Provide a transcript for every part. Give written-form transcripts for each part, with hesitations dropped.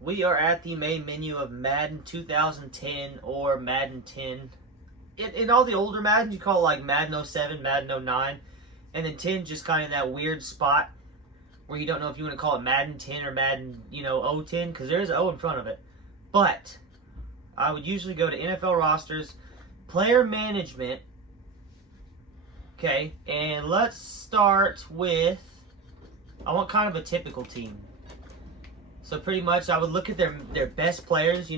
We are at the main menu of Madden 2010 or Madden 10. In all the older Maddens, you call it like Madden 07, Madden 09, and then 10 just kind of that weird spot where you don't know if you want to call it Madden 10 or Madden, 010, because there's an O in front of it. But I would usually go to NFL rosters, player management. Okay, and let's start with, I want kind of a typical team. So pretty much I would look at their best players.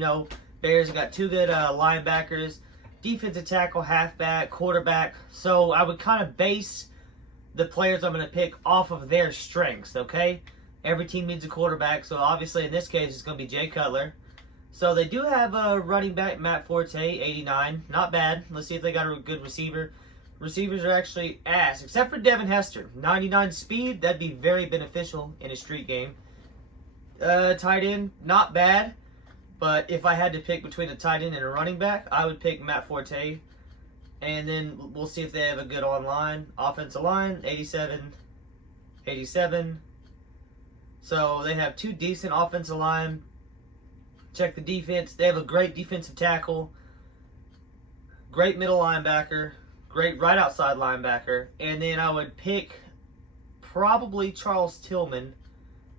Bears have got two good linebackers, defensive tackle, halfback, quarterback. So I would kind of base the players I'm going to pick off of their strengths, okay? Every team needs a quarterback, so obviously in this case it's going to be Jay Cutler. So they do have a running back, Matt Forte, 89. Not bad. Let's see if they got a good receiver. Receivers are actually ass, except for Devin Hester. 99 speed, that'd be very beneficial in a street game. Tight end, not bad. But if I had to pick between a tight end and a running back, I would pick Matt Forte. And then we'll see if they have a good online. Offensive line, 87, 87. So they have two decent offensive line. Check the defense. They have a great defensive tackle. Great middle linebacker. Great right outside linebacker. And then I would pick probably Charles Tillman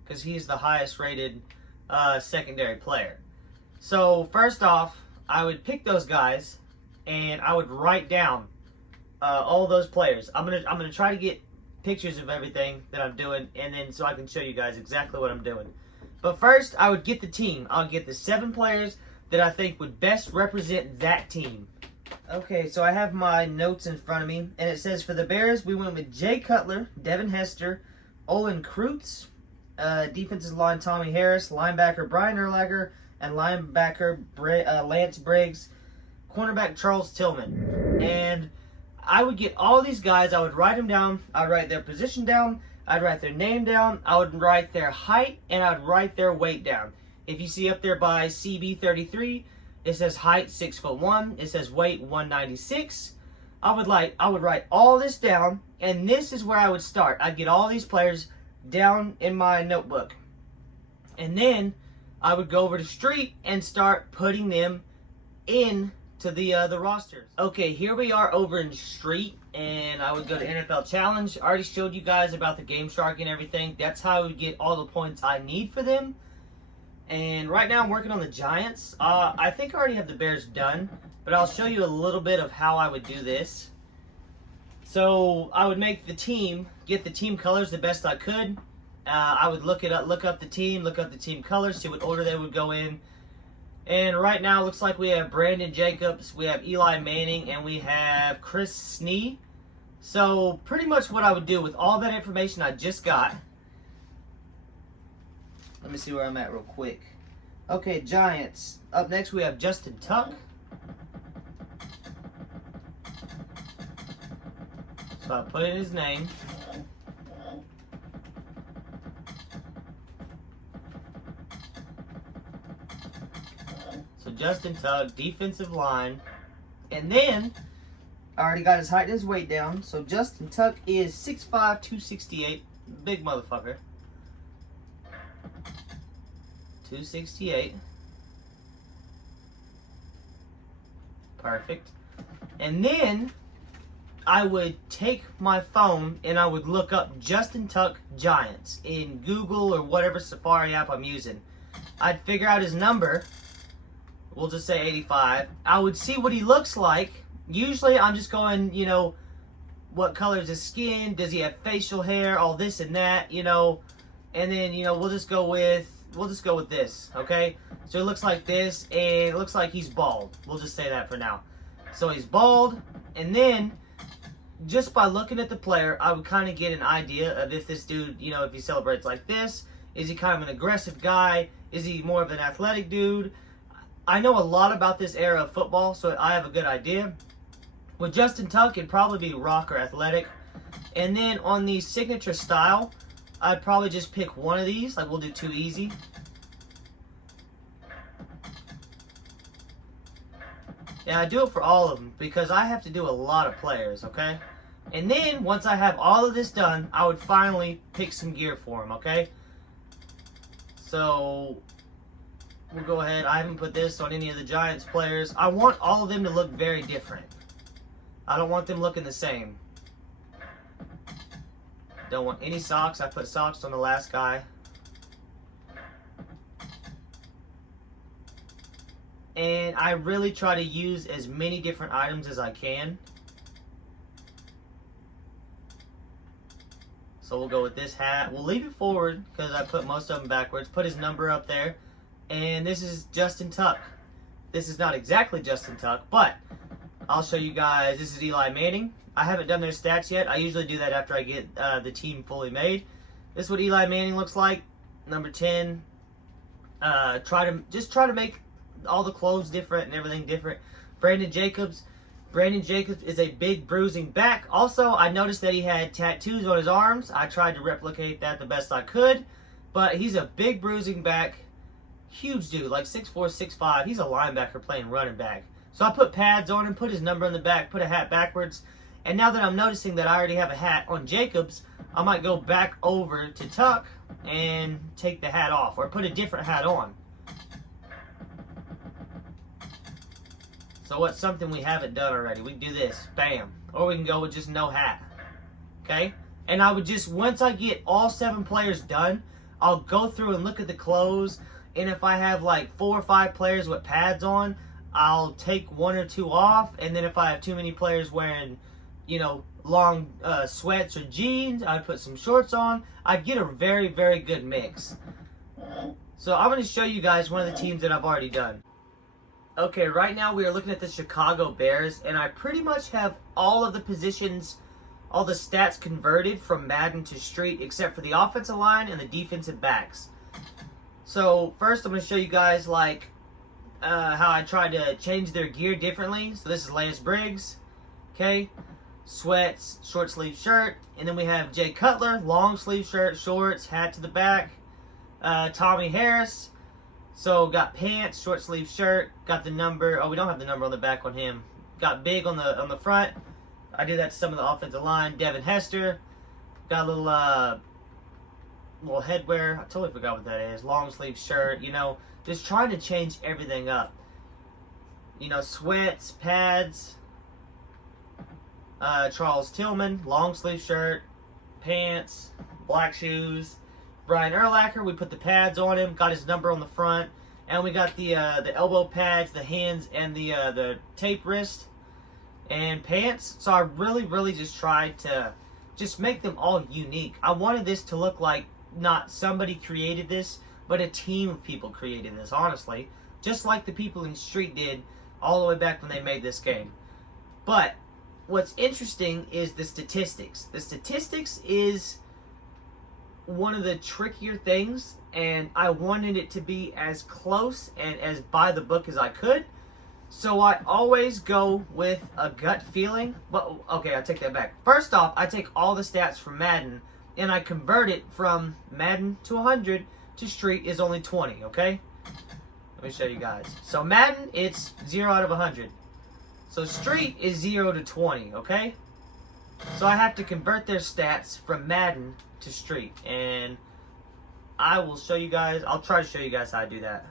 because he's the highest rated secondary player. So first off, I would pick those guys and I would write down all those players. I'm gonna try to get pictures of everything that I'm doing, and then so I can show you guys exactly what I'm doing. But first, I would get the team. I'll get the 7 players that I think would best represent that team. Okay, so I have my notes in front of me, and it says for the Bears, we went with Jay Cutler, Devin Hester, Olin Kreutz, defensive line Tommy Harris, linebacker Brian Urlacher, and linebacker Lance Briggs, cornerback Charles Tillman. And I would get all these guys, I would write them down, I would write their position down, I'd write their name down, I would write their height, and I'd write their weight down. If you see up there by CB33, it says height 6'1", it says weight 196. I would write all this down, and this is where I would start. I'd get all these players down in my notebook. And then I would go over to Street and start putting them in to the rosters. Okay, here we are over in Street, and I would go to NFL Challenge. I already showed you guys about the Game Shark and everything. That's how I would get all the points I need for them. And right now I'm working on the Giants. I think I already have the Bears done, but I'll show you a little bit of how I would do this. So I would make the team, get the team colors the best I could. I would look up the team colors, see what order they would go in. And right now it looks like we have Brandon Jacobs, we have Eli Manning, and we have Chris Snee. So pretty much what I would do with all that information I just got. Let me see where I'm at real quick. Okay, Giants. Up next we have Justin Tuck. So I put in his name. So Justin Tuck, defensive line. And then, I already got his height and his weight down. So Justin Tuck is 6'5", 268. Big motherfucker. 268. Perfect. And then, I would take my phone and I would look up Justin Tuck Giants in Google or whatever Safari app I'm using. I'd figure out his number. We'll just say 85. I would see what he looks like. Usually I'm just going, what color is his skin? Does he have facial hair? All this and that, And then, we'll just go with this, okay? So it looks like this, and it looks like he's bald. We'll just say that for now. So he's bald, and then just by looking at the player, I would kind of get an idea of if this dude, if he celebrates like this, is he kind of an aggressive guy? Is he more of an athletic dude? I know a lot about this era of football, so I have a good idea. With Justin Tuck, it'd probably be rock or athletic. And then on the signature style, I'd probably just pick one of these. Like, we'll do 2 easy. And I do it for all of them because I have to do a lot of players, okay? And then, once I have all of this done, I would finally pick some gear for them, okay? So, we'll go ahead. I haven't put this on any of the Giants players. I want all of them to look very different. I don't want them looking the same. Don't want any socks. I put socks on the last guy. And I really try to use as many different items as I can. So we'll go with this hat. We'll leave it forward because I put most of them backwards. Put his number up there. And this is Justin Tuck. This is not exactly Justin Tuck, but I'll show you guys. This is Eli Manning. I haven't done their stats yet. I usually do that after I get the team fully made. This is what Eli Manning looks like. Number 10. Try to make all the clothes different and everything different. Brandon Jacobs. Brandon Jacobs is a big bruising back. Also, I noticed that he had tattoos on his arms. I tried to replicate that the best I could. But he's a big bruising back. Huge dude, like 6'4", 6'5". He's a linebacker playing running back. So I put pads on him, put his number on the back, put a hat backwards. And now that I'm noticing that I already have a hat on Jacobs, I might go back over to Tuck and take the hat off or put a different hat on. So what's something we haven't done already? We can do this. Bam. Or we can go with just no hat. Okay? And I would just, once I get all 7 players done, I'll go through and look at the clothes. And if I have like 4 or 5 players with pads on, I'll take 1 or 2 off. And then if I have too many players wearing, you know, long sweats or jeans, I'd put some shorts on. I'd get a very, very good mix. So I'm going to show you guys one of the teams that I've already done. Okay, right now we are looking at the Chicago Bears, and I pretty much have all of the positions, all the stats converted from Madden to Street, except for the offensive line and the defensive backs. So first I'm going to show you guys like how I tried to change their gear differently. So this is Lance Briggs, okay, sweats, short sleeve shirt, and then we have Jay Cutler, long sleeve shirt, shorts, hat to the back. Tommy Harris. So got pants, short sleeve shirt, got the number. Oh, we don't have the number on the back on him. Got big on the front. I did that to some of the offensive line. Devin Hester, got a little headwear. I totally forgot what that is. Long sleeve shirt. You know, just trying to change everything up. You know, sweats, pads. Charles Tillman, long sleeve shirt, pants, black shoes. Brian Urlacher, we put the pads on him, got his number on the front, and we got the elbow pads, the hands, and the tape wrist, and pants. So I really just tried to just make them all unique. I wanted this to look like not somebody created this, but a team of people created this, honestly. Just like the people in Street did all the way back when they made this game. But what's interesting is the statistics. The statistics is one of the trickier things, and I wanted it to be as close and as by the book as I could. So I always go with a gut feeling. But okay, I take that back. First off, I take all the stats from Madden and I convert it from Madden to 100 to Street is only 20, okay? Let me show you guys. So Madden, it's 0 out of 100. So Street is 0 to 20, okay? So I have to convert their stats from Madden to Street, and I will show you guys, I'll try to show you guys how I do that.